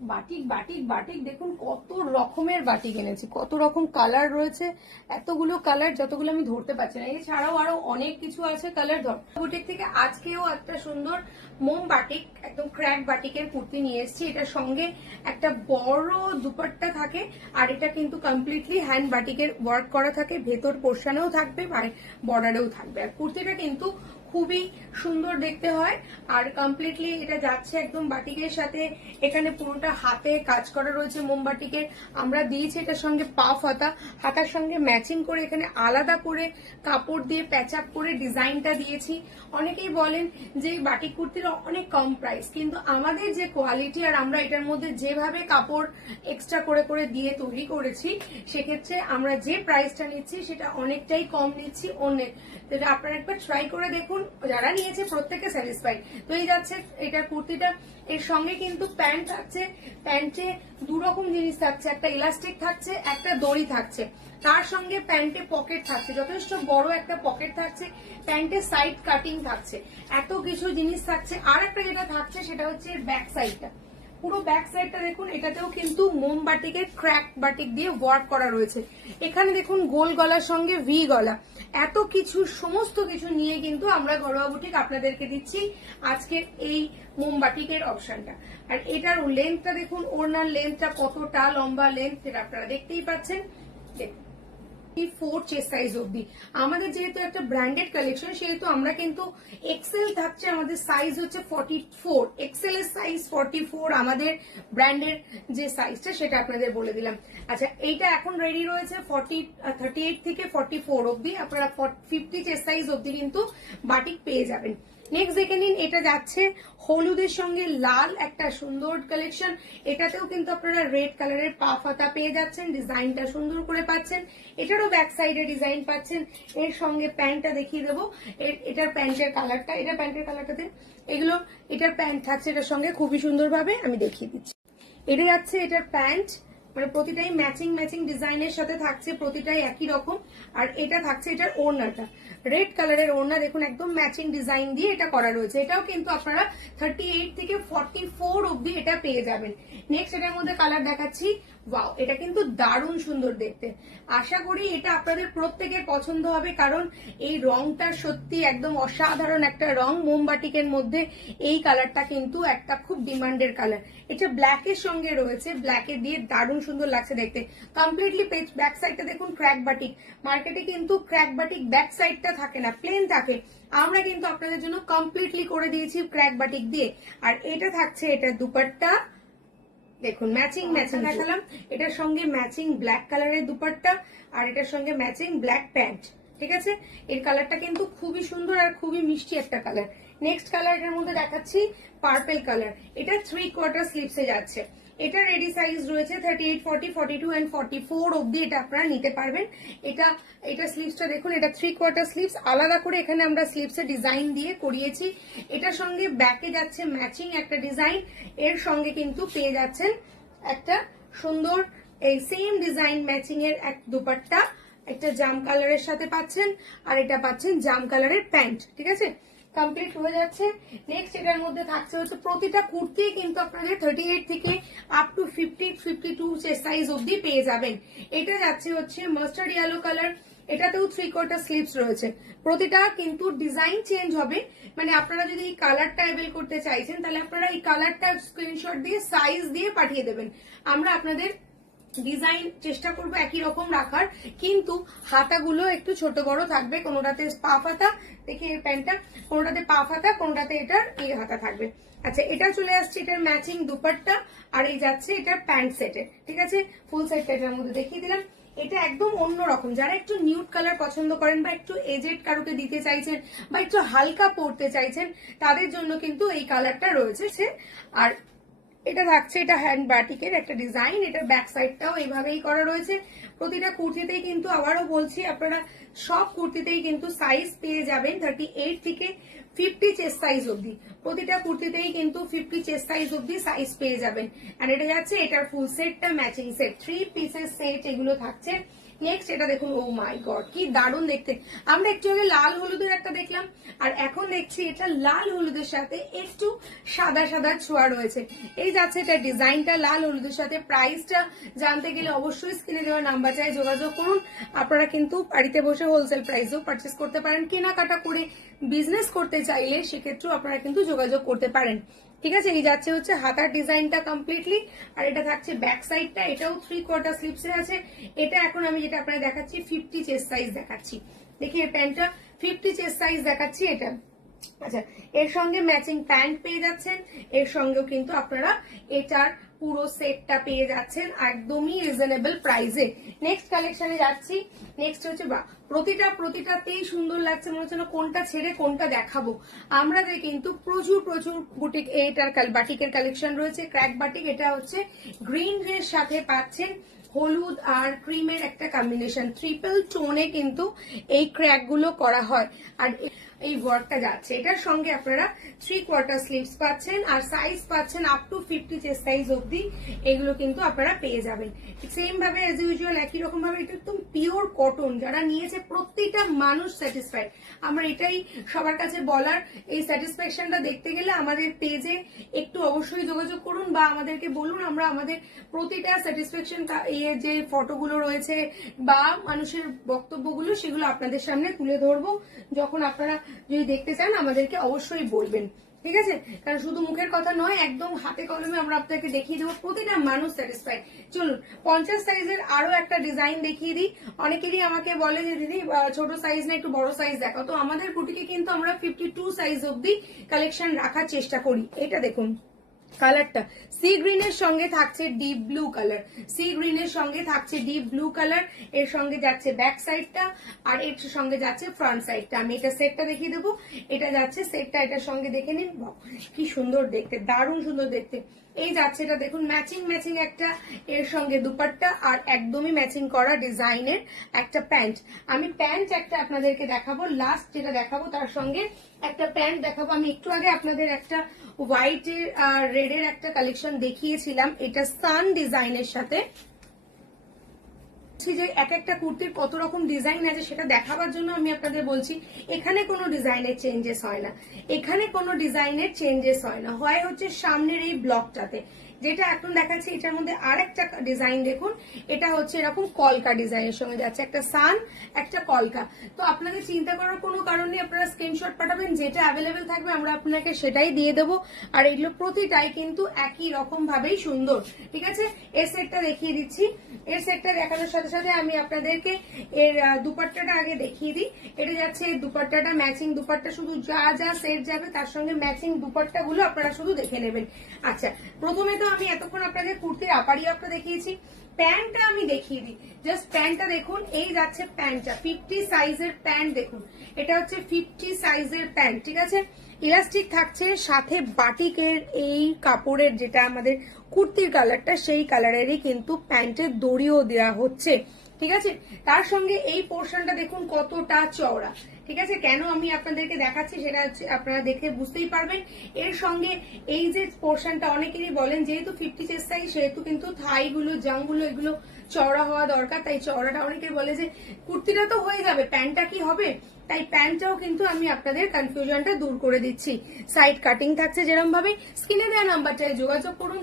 Batik batik batik দেখুন কত রকমের বাটিক এনেছি, কত রকম কালার রয়েছে, এতগুলো কালার যতগুলো আমি ধরতে পারছি না। এছাড়াও আরো অনেক কিছু আছে কালার। বুটিক থেকে আজকেও একটা সুন্দর মোম বাটিক, একদম ক্র্যাক বাটিকের কুর্তি নিয়ে এসেছি। এটার সঙ্গে একটা বড় দুপাট্টা থাকে, আর এটা কিন্তু কমপ্লিটলি হ্যান্ড বাটিকের ওয়ার্ক করা থাকে, ভেতর পোর্শনেও থাকবে, বর্ডারেও থাকবে। আর কুর্তিটা কিন্তু খুবই সুন্দর দেখতে হয়, আর কমপ্লিটলি এটা যাচ্ছে একদম বাটিকের সাথে। এখানে পুরোটা হাতে কাজ করা রয়েছে মোমবাটিকের। আমরা দিয়েছি এটার সঙ্গে পাফ হাতা, হাতার সঙ্গে ম্যাচিং করে এখানে আলাদা করে কাপড় দিয়ে প্যাচ আপ করে ডিজাইনটা দিয়েছি। অনেকেই বলেন যে বাটিক কুর্তির অনেক কম প্রাইস, কিন্তু আমাদের যে কোয়ালিটি আর আমরা এটার মধ্যে যেভাবে কাপড় এক্সট্রা করে করে দিয়ে তৈরি করেছি, সেক্ষেত্রে আমরা যে প্রাইসটা নিচ্ছি সেটা অনেকটাই কম নিচ্ছি অনেক। আপনারা একবার ট্রাই করে দেখুন, যারা নিয়েছে প্রত্যেকে স্যাটিসফাইড। তো এই যাচ্ছে এটা কুর্তিটা। এর সঙ্গে কিন্তু প্যান্ট থাকছে, প্যান্টে দু রকম জিনিস থাকছে, একটা ইলাস্টিক থাকছে, একটা দড়ি থাকছে। তার সঙ্গে প্যান্টে পকেট থাকছে, যথেষ্ট বড় একটা পকেট থাকছে, প্যান্টের সাইড কাটিং থাকছে, এত কিছু জিনিস থাকছে। আর একটা যেটা থাকছে সেটা হচ্ছে ব্যাক সাইডটা, পুরো ব্যাক সাইডটা দেখুন, এটাতেও কিন্তু মোম বাটিকের ক্র্যাক বাটিক দিয়ে ওয়ার্ক করা রয়েছে। এখানে দেখুন গোল গলার সঙ্গে ভি গলা, এত কিছু সমস্ত কিছু নিয়ে কিন্তু আমরা ঘরোয়া বুটিক আপনাদেরকে দিচ্ছি আজকের এই মোম বাটিকের অপশনটা। আর এটার লেন্থটা দেখুন, ওড়নার লেন্থটা কতটা লম্বা লেন্থ সেটা আপনারা দেখতেই পাচ্ছেন। দেখুন 4 চেস্ট সাইজ অব্দি। আমাদের যেহেতু একটা ব্র্যান্ডেড কালেকশন, সেহেতু আমরা কিন্তু এক্সেল থাকছে, আমাদের সাইজ হচ্ছে 44, এক্সেল এর সাইজ 44, আমাদের ব্র্যান্ডের যে সাইজটা সেটা আপনাদের বলে দিলাম। আচ্ছা, এইটা এখন রেডি রয়েছে 38 থেকে 44 অব্দি, আপনারা 50 চেস্ট সাইজ অব্দি কিন্তু বাটিক পেয়ে যাবেন। নেক্সট দেখে নিন, এটা যাচ্ছে হলুদের সঙ্গে লাল একটা সুন্দর কালেকশন। এটাতেও কিন্তু আপনারা রেড কালারের পাফ হাতা পেয়ে যাচ্ছেন, ডিজাইনটা সুন্দর করে পাচ্ছেন। এটারও ব্যাক সাইডে ডিজাইন পাচ্ছেন। এর সঙ্গে প্যান্টটা দেখিয়ে দেবো, এটার প্যান্টের কালারটা, এটা প্যান্টের কালারটাতে এগুলো, এটার প্যান্ট থাকছে এটার সঙ্গে খুবই সুন্দরভাবে আমি দেখিয়ে দিচ্ছি। এটা যাচ্ছে এটার প্যান্ট, মানে প্রতিটাই ম্যাচিং ম্যাচিং ডিজাইনের সাথে থাকছে, প্রতিটাই একই রকম। আর এটা থাকছে এটার ওড়নাটা, রেড কালারের ওড়না, দেখুন একদম ম্যাচিং ডিজাইন দিয়ে এটা করা রয়েছে। এটাও কিন্তু আপনারা 38 থেকে 44 অব্দি এটা পেয়ে যাবেন। নেক্সট এটার মধ্যে কালার দেখাচ্ছি, ওয়াও, এটা কিন্তু দারুণ সুন্দর দেখতে। আশা করি এটা আপনাদের প্রত্যেকের পছন্দ হবে, কারণ এই রংটা সত্যি একদম অসাধারণ একটা রং। মোমবাটিকের মধ্যে এই কালারটা কিন্তু একটা খুব ডিমান্ডের কালার। এটা ব্ল্যাকের সঙ্গে রয়েছে, ব্ল্যাকে দিয়ে দারুণ সুন্দর লাগছে দেখতে। কমপ্লিটলি ব্যাক সাইডটা দেখুন ক্র্যাক বাটিক। মার্কেটে কিন্তু ক্র্যাক বাটিক ব্যাক সাইডটা থাকে না, প্লেন থাকে। আমরা কিন্তু আপনাদের জন্য কমপ্লিটলি করে দিয়েছি ক্র্যাক বাটিক দিয়ে। আর এটা থাকছে এটা দুপাট্টা, দেখুন ম্যাচিং ম্যাচিং দেখালাম, এটার সঙ্গে ম্যাচিং ব্ল্যাক কালারের দুপাট্টা, আর এটার সঙ্গে ম্যাচিং ব্ল্যাক প্যান্ট। ঠিক আছে, এর কালারটা কিন্তু খুবই সুন্দর আর খুবই মিষ্টি একটা কালার। নেক্সট কালার এটার মধ্যে দেখাচ্ছি পার্পল কালার। এটা 3/4 স্লিভসে যাচ্ছে। এটা রেডি সাইজ রয়েছে 38, 40, 42 এন্ড 44 অব্দি এটা আপনারা নিতে পারবেন। এটা স্লিভসটা দেখুন, এটা 3/4 স্লিভস, আলাদা করে এখানে আমরা স্লিভসে ডিজাইন দিয়ে করিয়েছি। এটার সঙ্গে ব্যাকে যাচ্ছে ম্যাচিং একটা ডিজাইন, এর সঙ্গে কিন্তু পেয়ে যাচ্ছেন একটা সুন্দর এই সেম ডিজাইন ম্যাচিং এর এক দুপাট্টা, একটা জাম কালারের সাথে পাচ্ছেন, আর এটা পাচ্ছেন জাম কালারের প্যান্ট। ঠিক আছে, কমপ্লিট হয়ে যাচ্ছে। নেক্সট এটার মধ্যে থাকছে হচ্ছে প্রতিটা কুর্তি কিন্তু আপনাদের 38 থেকে আপ টু 50, 52 সাইজ অব্দি পেয়ে যাবেন। এটা যাচ্ছে হচ্ছে মাস্টার্ড ইয়েলো কালার, এটাতেও 3/4 স্লিভস রয়েছে। প্রতিটা কিন্তু ডিজাইন চেঞ্জ হবে, মানে আপনারা যদি এই কালারটা অ্যাভেল করতে চাইছেন তাহলে আপনারা এই কালারটা স্ক্রিনশট দিয়ে সাইজ দিয়ে পাঠিয়ে দেবেন। আমরা আপনাদের ডিজাইন চেষ্টা করবো একই রকম রাখার, কিন্তু হাতাগুলো একটু ছোট বড় থাকবে। কোনোটাতে পাফ হাতা, দেখি এই প্যান্টটা, কোনোটাতে পাফ হাতা, কোনোটাতে এটার এই হাতা থাকবে। আচ্ছা, এটা চলে আসছে এটার ম্যাচিং দুপাট্টা, আর এই যাচ্ছে এটার প্যান্ট সেটে। ঠিক আছে, ফুল সেটটা এটার মধ্যে দেখিয়ে দিলাম। এটা একদম অন্যরকম, যারা একটু নিউড কালার পছন্দ করেন বা একটু এজেড কারুকে দিতে চাইছেন বা একটু হালকা পরতে চাইছেন, তাদের জন্য কিন্তু এই কালারটা রয়েছে। আর এটা থাকছে এটা হ্যান্ড বাটিকের একটা ডিজাইন, এটার ব্যাক সাইডটাও এইভাবেই করা রয়েছে। প্রতিটা কুর্তিতেই কিন্তু আবারও বলছি, আপনারা সব কুর্তিতেই কিন্তু সাইজ পেয়ে যাবেন 38 থেকে 50 চেস্ট সাইজ অব্দি। প্রতিটা কুর্তিতেই কিন্তু 50 চেস্ট সাইজ অব্দি সাইজ পেয়ে যাবেন। আর এটা যাচ্ছে এটার ফুল সেটটা ম্যাচিং সেট, 3 পিসের সেট এগুলো থাকছে। নেক্সট এটা দেখুন, ও মাই গড কি দারুণ দেখতে। আমরা একটু আগে লাল হলুদের একটা দেখলাম, আর এখন দেখছি এটা লাল হলুদের সাথে একটু সাদা সাদা ছোঁয়া রয়েছে। এই যাচ্ছে এটা ডিজাইনটা লাল হলুদের সাথে। প্রাইসটা জানতে গেলে অবশ্যই স্ক্রিনে দেওয়া নাম্বারটায় যোগাযোগ করুন। আপনারা কিন্তু বাড়িতে বসে হোলসেল প্রাইসেও পারচেস করতে পারেন, কেনাকাটা করে বিজনেস করতে চাইলে সেক্ষেত্রেও আপনারা কিন্তু যোগাযোগ করতে পারেন। ঠিক আছে, এই যাচ্ছে হচ্ছে হাতার ডিজাইনটা কমপ্লিটলি, আর এটা থাকছে ব্যাক সাইডটা, এটাও 3/4 স্লিপসে আছে। এটা এখন আমি যেটা আপনারা দেখাচ্ছি 50 চেস্ট সাইজ দেখাচ্ছি। দেখি এই প্যান্টটা 50 চেস্ট সাইজ দেখাচ্ছি এটা। আচ্ছা, এর সঙ্গে ম্যাচিং প্যান্ট পেয়ে যাচ্ছেন, এর সঙ্গেও কিন্তু আপনারা এটার পুরো সেটটা পেয়ে যাচ্ছেন একদমই রিজনেবল প্রাইসে। নেক্সট কালেকশনে যাচ্ছি। নেক্সট হচ্ছে প্রতিটাতেই সুন্দর লাগছে, মনে হচ্ছে না কোনটা ছেড়ে কোনটা দেখাবো। আমাদের কিন্তু প্রচুর প্রচুর বুটিক এটার বাটিকের কালেকশন রয়েছে। ক্র্যাক বাটিক, এটা হচ্ছে গ্রিন এর সাথে পাচ্ছেন হলুদ আর ক্রিমের একটা কম্বিনেশন, ট্রিপল টোনে কিন্তু এই ক্র্যাক গুলো করা হয়। আর এই ওয়ার্কটা যাচ্ছে, এটার সঙ্গে আপনারা 3/4 স্লিভস পাচ্ছেন, আর সাইজ পাচ্ছেন আপ টু 50 চেস্ট সাইজ অব্দি। এগুলো কিন্তু আপনারা পেয়ে যাবেন সেম ভাবে এজ ইউজুয়াল, একই রকম ভাবে। এটা একদম পিওর কটন, যারা নিয়েছে প্রত্যেকটা মানুষ স্যাটিসফাইড। আমরা এটাই সবার কাছে বলার, এই স্যাটিসফ্যাকশনটা দেখতে গেলে আমাদের পেজে একটু অবশ্যই যোগাযোগ করুন, বা আমাদেরকে বলুন, আমরা আমাদের প্রতিটা স্যাটিসফ্যাকশন যে ফটোগুলো রয়েছে বা মানুষের বক্তব্যগুলো, সেগুলো আপনাদের সামনে তুলে ধরবো। যখন আপনারা যদি দেখতে চান আমাদেরকে অবশ্যই বলবেন, ঠিক আছে? কারণ শুধু মুখের কথা নয়, একদম হাতে কলমে আমরা আপনাকে দেখিয়ে দেবো, প্রতিটা মানুষ স্যাটিসফাইড। চলুন 50 সাইজের আরো একটা ডিজাইন দেখিয়ে দিই। অনেকেরই আমাকে বলে যে দিদি ছোট সাইজ না, একটু বড় সাইজ দেখাও। তো আমাদের বুটিকে কিন্তু আমরা 52 সাইজ অব্দি কালেকশন রাখার চেষ্টা করি। এটা দেখুন কালারটা, সি গ্রিনের সঙ্গে থাকছে ডিপ ব্লু কালার, সি গ্রিনের সঙ্গে থাকছে ডিপ ব্লু কালার। এর সঙ্গে যাচ্ছে ব্যাক সাইডটা, আর এর সঙ্গে যাচ্ছে ফ্রন্ট সাইডটা। আমি এটা সেটটা দেখিয়ে দেবো। এটা যাচ্ছে সেটটা, এটার সঙ্গে দেখে নিন, কি সুন্দর দেখতে, দারুণ সুন্দর দেখতে। এই যাচ্ছে এটা দেখুন ম্যাচিং ম্যাচিং একটা, এর সঙ্গে দুপাট্টা, আর একদমই ম্যাচিং করা ডিজাইনের একটা প্যান্ট। আমি প্যান্ট একটা আপনাদেরকে দেখাবো, লাস্ট যেটা দেখাবো তার সঙ্গে একটা প্যান্ট দেখাবো। আমি একটু আগে আপনাদের একটা হোয়াইট এর আর রেড এর একটা কালেকশন দেখিয়েছিলাম, এটা সান ডিজাইনের সাথে। যে এক একটা কুর্তির কত রকম ডিজাইন আছে সেটা দেখাবার জন্য আমি আপনাদের বলছি, এখানে কোনো ডিজাইনের চেঞ্জেস হয় না, এখানে কোনো ডিজাইনের চেঞ্জেস হয় না, হয় হচ্ছে সামনের এই ব্লকটাতে। যেটা এখন দেখাচ্ছি এটার মধ্যে আর একটা ডিজাইন দেখুন, এটা হচ্ছে এরকম কলকা ডিজাইনের সঙ্গে যাচ্ছে, একটা সান একটা কলকা। তো আপনাদের চিন্তা করার কোনো কারণ নেই, আপনারা স্ক্রিনশট পাঠাবেন, যেটা অ্যাভেলেবেল থাকবে আমরা আপনাকে সেটাই দিয়ে দেবো। আর এগুলো প্রতিটাই কিন্তু একই রকম ভাবেই সুন্দর, ঠিক আছে? এর সেটটা দেখিয়ে দিচ্ছি। এর সেটটা দেখানোর সাথে সাথে আমি আপনাদেরকে এর দুপাট্টাটা আগে দেখিয়ে দিই। এটা যাচ্ছে এই দুপাট্টাটা, ম্যাচিং দুপাট্টা, শুধু যা যা সেট যাবে তার সঙ্গে ম্যাচিং দুপাট্টা গুলো আপনারা শুধু দেখে নেবেন। আচ্ছা, প্রথমে তো আমি এতক্ষণ আপনাদের কুর্তির আপারিয়াটা দেখিয়েছি, প্যান্টটা আমি দেখিয়ে দিই। জাস্ট প্যান্টটা দেখুন, এই যাচ্ছে প্যান্টটা 50 সাইজের প্যান্ট। দেখুন এটা হচ্ছে 50 সাইজের প্যান্ট, ঠিক আছে? ইলাস্টিক থাকছে, সাথে বাটিকের এই কাপড়ের যেটা আমাদের কুর্তির কালারটা, সেই কালারেরই কিন্তু প্যান্টের দড়িও দেওয়া হচ্ছে, ঠিক আছে? তার সঙ্গে এই পোর্শনটা দেখুন কতটা চওড়া, ঠিক আছে? কেন আমি আপনাদেরকে দেখাচ্ছি সেটা হচ্ছে আপনারা দেখে বুঝতেই পারবেন। এর সঙ্গে এই যে পোর্শনটা, অনেকেরই বলেন যেহেতু 50 চেস্ট সাইজ সেহেতু কিন্তু থাইগুলো জাংগুলো এগুলো চওড়া হওয়া দরকার, তাই চওড়াটা অনেকে বলে যে কুর্তিটা তো হয়ে যাবে, প্যান্টটা কি হবে? তাই প্যান্টটাও কিন্তু আমি আপনাদের কনফিউশনটা দূর করে দিচ্ছি। সাইড কাটিং থাকছে যেরকম ভাবে, স্ক্রিনে দেওয়া নাম্বারটায় যোগাযোগ করুন।